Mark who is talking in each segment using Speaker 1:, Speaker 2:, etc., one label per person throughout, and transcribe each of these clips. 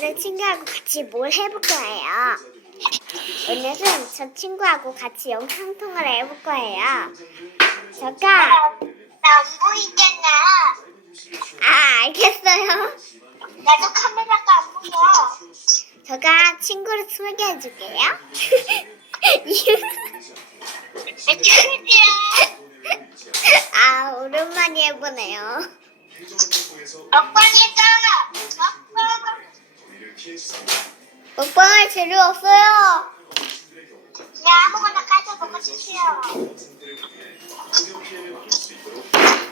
Speaker 1: 오늘은 친구하고 같이 뭘 해볼 거예요. 오늘은 저 친구하고 같이 영상통화를 해볼 거예요. 제가
Speaker 2: 나 안 보이잖아.
Speaker 1: 아 알겠어요.
Speaker 2: 나도 카메라가 안 보여.
Speaker 1: 제가 친구를 소개해 줄게요.
Speaker 2: 친구들아.
Speaker 1: 아 오랜만에 해보네요.
Speaker 2: 먹방이다.
Speaker 1: 먹방할 재료 없어요.
Speaker 2: 그냥 아무거나 가져 먹어주세요.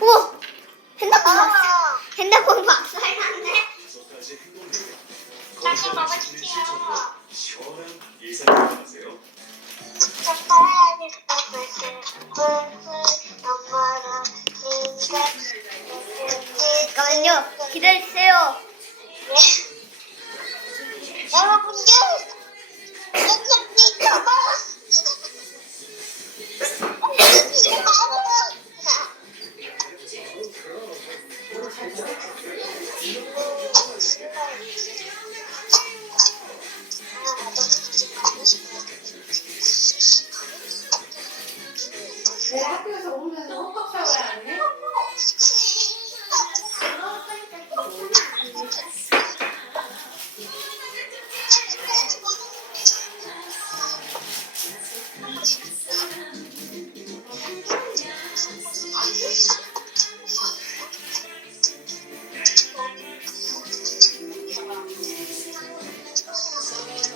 Speaker 1: 우와 핸드폰 박
Speaker 2: 어,
Speaker 1: 핸드폰 박살났네.
Speaker 2: 가져 먹어주세요.
Speaker 1: 잠깐만요. 기다리세요.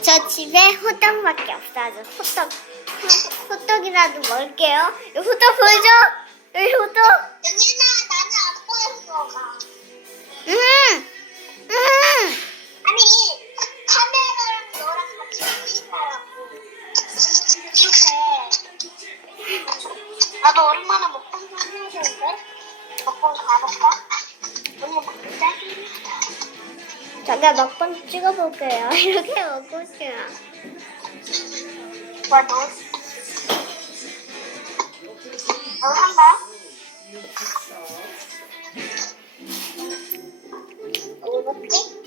Speaker 2: 저
Speaker 1: 집에 호떡밖에 없어서 호떡 호- 호떡이라도 먹을게요. 호떡? 여기 잠깐 먹방 찍어볼게요. 이렇게 먹고 싶어요.
Speaker 2: 와 너? 너 한다? 뭐 먹지?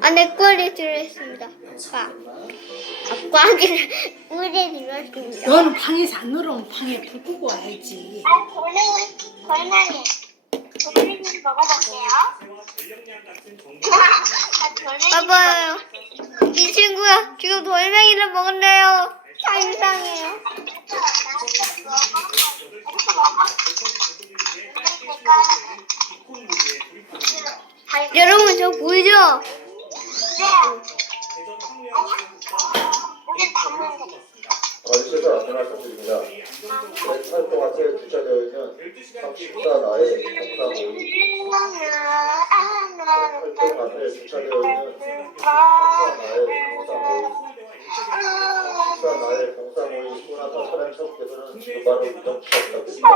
Speaker 1: 안에 꿀이 들어있습니다. 아, 아 꿀이 꿀이 들어있습니다.
Speaker 3: 너는 방에서 안 놀으면 방에 불 끄고 와야지.
Speaker 2: 아 돌멩이 돌
Speaker 1: 봐봐요. 이 친구야 지금 돌멩이를 먹었네요. 다 이상해요. 여러분 저 보이죠?
Speaker 4: 어디서 안전할 것입니다. 활동 앞에 주차되어 있는 34 나의 공사 모임, 활동 앞에 주차되어 있는 34 나의 공사 모임, 34나의 공사 모임 소나타 차량 차국께서는 지금 바로 운전 부탁드립니다.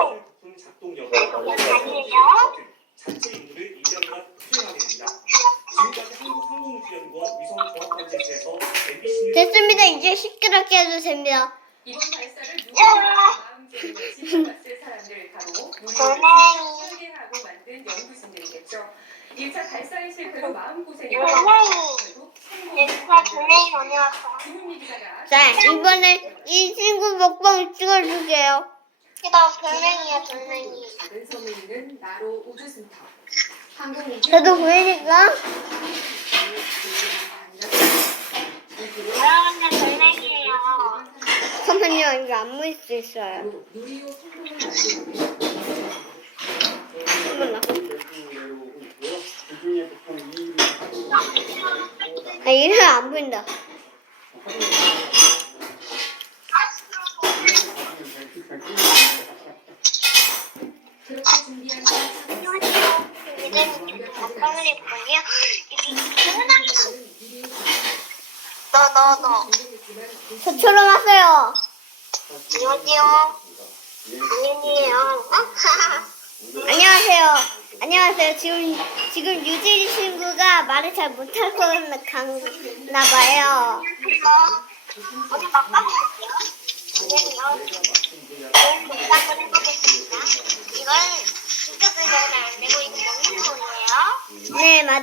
Speaker 1: 시끄럽게 해도 됩니다.
Speaker 5: 이번 발사를 누구나 마음대로 지켜봤을 사람들 바로
Speaker 2: 돌멩이.
Speaker 5: 설계하고 만든 연구진들이겠죠. 1차 발사의 실패로 마음고생이
Speaker 2: 돌멩이. 얘들아 돌멩이 어디 갔어?
Speaker 5: 김은미 기자가
Speaker 1: 자 이번에 이 친구 먹방 찍어줄게요.
Speaker 2: 이거 돌멩이야 돌멩이
Speaker 5: 작은 섬에 있는 나로 우주센터 항공우주
Speaker 1: 저도 보이니까
Speaker 2: 여러분들 돌멩이에요
Speaker 1: 잠깐만요 이거 안 보일 수 있어요. 잠깐만. 아 이래 안 보인다. 저처럼 하세요.
Speaker 2: 안녕하세요
Speaker 1: 안녕하세요. 안녕하세요. 지금 지금 유진이 친구가 말을 잘 못할 것 같나 봐요.
Speaker 2: 어디 먹방 해볼게요 안녕히요 먹방을 해보겠습니다 이